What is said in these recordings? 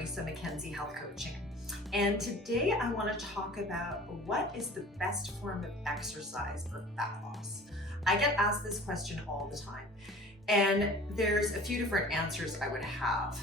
Marisa McKenzie Health Coaching. And today I want to talk about what is the best form of exercise for fat loss. I get asked this question all the time, and there's a few different answers I would have.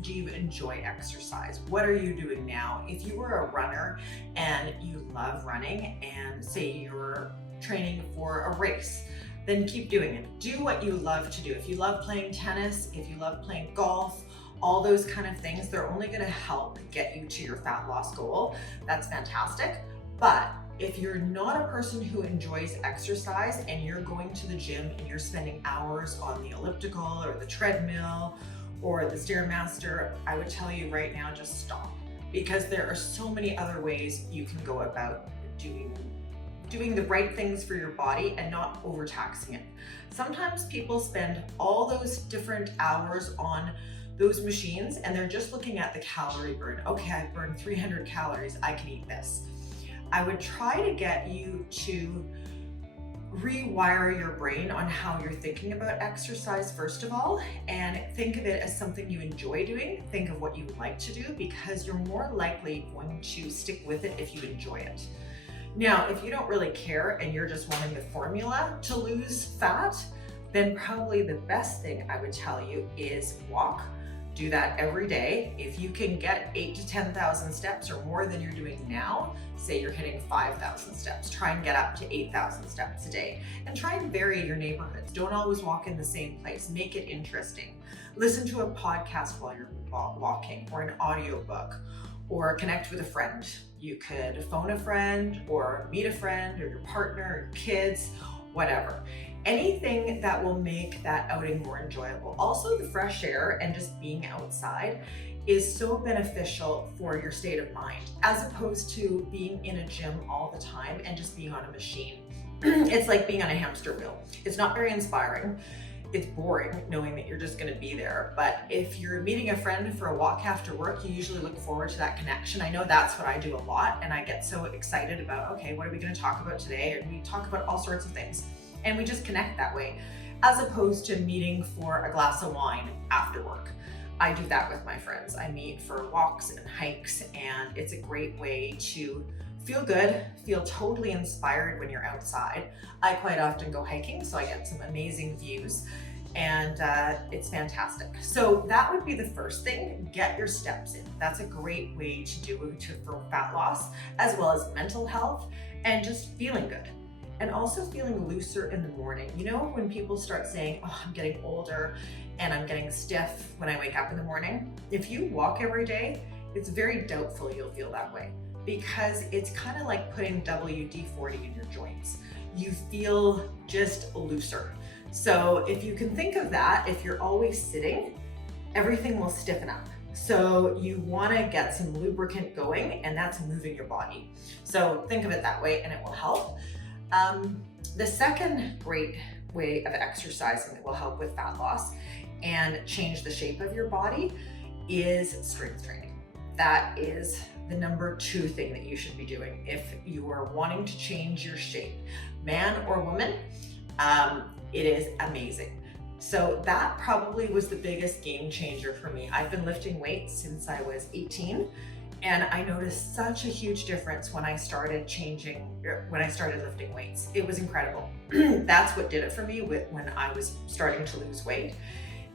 Do you enjoy exercise? What are you doing now? If you were a runner and you love running and say you're training for a race, then keep doing it. Do what you love to do. If you love playing tennis, if you love playing golf, all those kind of things, they're only gonna help get you to your fat loss goal. That's fantastic. But if you're not a person who enjoys exercise and you're going to the gym and you're spending hours on the elliptical or the treadmill or the Stairmaster, I would tell you right now, just stop. Because there are so many other ways you can go about doing the right things for your body and not overtaxing it. Sometimes people spend all those different hours on those machines and they're just looking at the calorie burn. Okay, I've burned 300 calories, I can eat this. I would try to get you to rewire your brain on how you're thinking about exercise first of all, and think of it as something you enjoy doing. Think of what you like to do, because you're more likely going to stick with it if you enjoy it. Now, if you don't really care and you're just wanting the formula to lose fat, then probably the best thing I would tell you is walk. Do that every day. If you can get 8,000 to 10,000 steps or more than you're doing now, say you're hitting 5,000 steps, try and get up to 8,000 steps a day, and try and vary your neighborhoods. Don't always walk in the same place. Make it interesting. Listen to a podcast while you're walking, or an audiobook, or connect with a friend. You could phone a friend or meet a friend or your partner or your kids, whatever. Anything that will make that outing more enjoyable. Also, the fresh air and just being outside is so beneficial for your state of mind, as opposed to being in a gym all the time and just being on a machine. It's like being on a hamster wheel. It's not very inspiring. It's boring knowing that you're just gonna be there. But if you're meeting a friend for a walk after work, you usually look forward to that connection. I know that's what I do a lot, and I get so excited about, okay, what are we gonna talk about today? And we talk about all sorts of things. And we just connect that way, as opposed to meeting for a glass of wine after work. I do that with my friends. I meet for walks and hikes, and it's a great way to feel good, feel totally inspired when you're outside. I quite often go hiking, so I get some amazing views, and it's fantastic. So that would be the first thing, get your steps in. That's a great way to do for fat loss, as well as mental health and just feeling good. And also feeling looser in the morning. You know, when people start saying, oh, I'm getting older and I'm getting stiff when I wake up in the morning, if you walk every day, it's very doubtful you'll feel that way, because it's kind of like putting WD-40 in your joints. You feel just looser. So if you can think of that, if you're always sitting, everything will stiffen up. So you want to get some lubricant going, and that's moving your body. So think of it that way and it will help. The second great way of exercising that will help with fat loss and change the shape of your body is strength training. That is the number 2 thing that you should be doing if you are wanting to change your shape, man or woman. It is amazing. So that probably was the biggest game changer for me. I've been lifting weights since I was 18. And I noticed such a huge difference when I started lifting weights. It was incredible. That's what did it for me when I was starting to lose weight.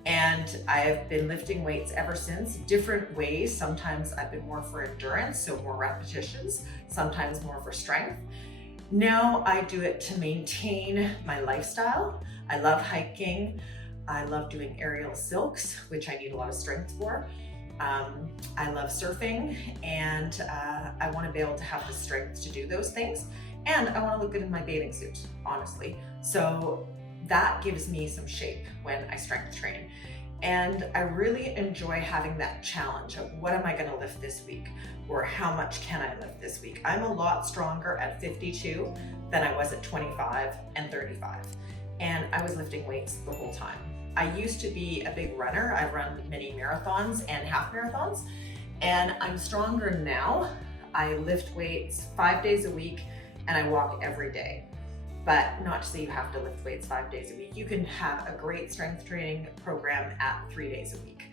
And I've been lifting weights ever since, different ways. Sometimes I've been more for endurance, so more repetitions, sometimes more for strength. Now I do it to maintain my lifestyle. I love hiking. I love doing aerial silks, which I need a lot of strength for. I love surfing, and I want to be able to have the strength to do those things, and I want to look good in my bathing suit, honestly. So that gives me some shape when I strength train, and I really enjoy having that challenge of what am I going to lift this week, or how much can I lift this week. I'm a lot stronger at 52 than I was at 25 and 35, and I was lifting weights the whole time. I used to be a big runner. I run many marathons and half marathons, and I'm stronger now. I lift weights 5 days a week, and I walk every day. But not to say you have to lift weights 5 days a week. You can have a great strength training program at 3 days a week.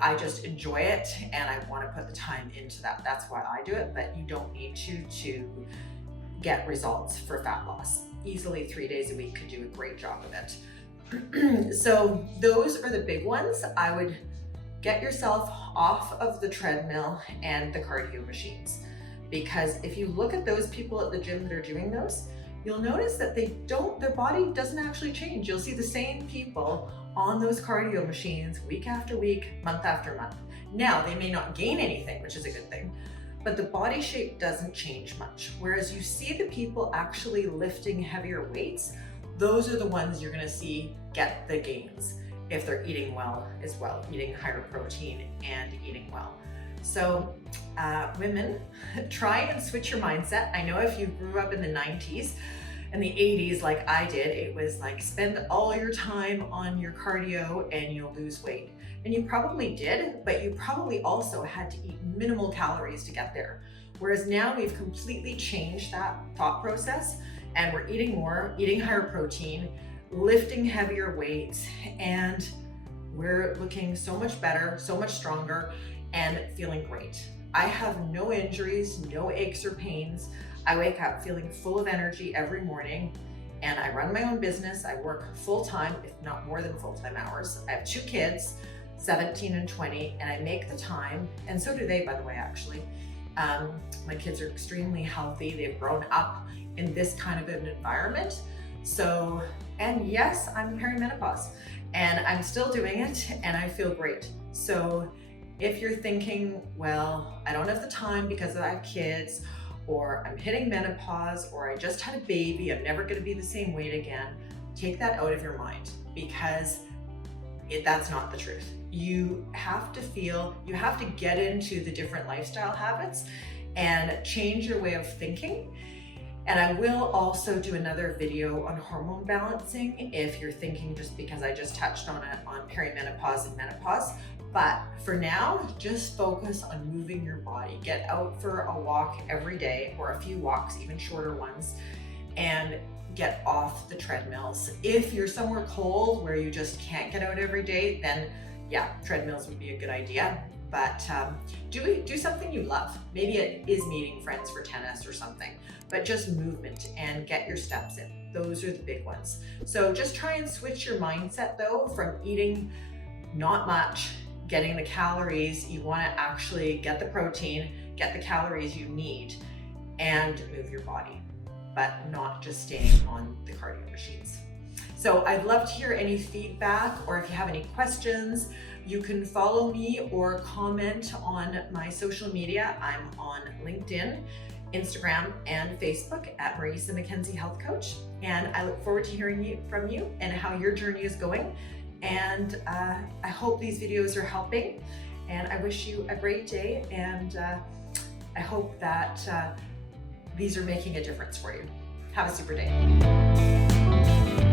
I just enjoy it and I want to put the time into that. That's why I do it, but you don't need to get results for fat loss. Easily 3 days a week could do a great job of it. So those are the big ones. I would get yourself off of the treadmill and the cardio machines, because if you look at those people at the gym that are doing those, you'll notice that their body doesn't actually change. You'll see the same people on those cardio machines week after week, month after month. Now, they may not gain anything, which is a good thing, but the body shape doesn't change much. Whereas you see the people actually lifting heavier weights, those are the ones you're gonna see get the gains if they're eating well as well, eating higher protein and eating well. So women, try and switch your mindset. I know if you grew up in the 90s and the 80s like I did, it was like spend all your time on your cardio and you'll lose weight. And you probably did, but you probably also had to eat minimal calories to get there. Whereas now we've completely changed that thought process and we're eating more, eating higher protein, lifting heavier weights, and we're looking so much better, so much stronger, and feeling great. I have no injuries, no aches or pains. I wake up feeling full of energy every morning, and I run my own business. I work full-time, if not more than full-time hours. I have 2 kids, 17 and 20, and I make the time, and so do they, by the way, actually. My kids are extremely healthy. They've grown up in this kind of an environment. So, and yes, I'm perimenopause, and I'm still doing it, and I feel great. So if you're thinking, well, I don't have the time because I have kids, or I'm hitting menopause, or I just had a baby, I'm never gonna be the same weight again, take that out of your mind, because that's not the truth. You have to get into the different lifestyle habits and change your way of thinking. And I will also do another video on hormone balancing if you're thinking, just because I just touched on it, on perimenopause and menopause. But for now, just focus on moving your body. Get out for a walk every day, or a few walks, even shorter ones, and get off the treadmills. If you're somewhere cold where you just can't get out every day, then yeah, treadmills would be a good idea. But do something you love. Maybe it is meeting friends for tennis or something, but just movement and get your steps in. Those are the big ones. So just try and switch your mindset though, from eating not much, getting the calories. You want to actually get the protein, get the calories you need, and move your body, but not just staying on the cardio machines. So I'd love to hear any feedback, or if you have any questions, you can follow me or comment on my social media. I'm on LinkedIn, Instagram, and Facebook at Marisa McKenzie Health Coach. And I look forward to hearing from you and how your journey is going. And I hope these videos are helping, and I wish you a great day, and I hope that these are making a difference for you. Have a super day.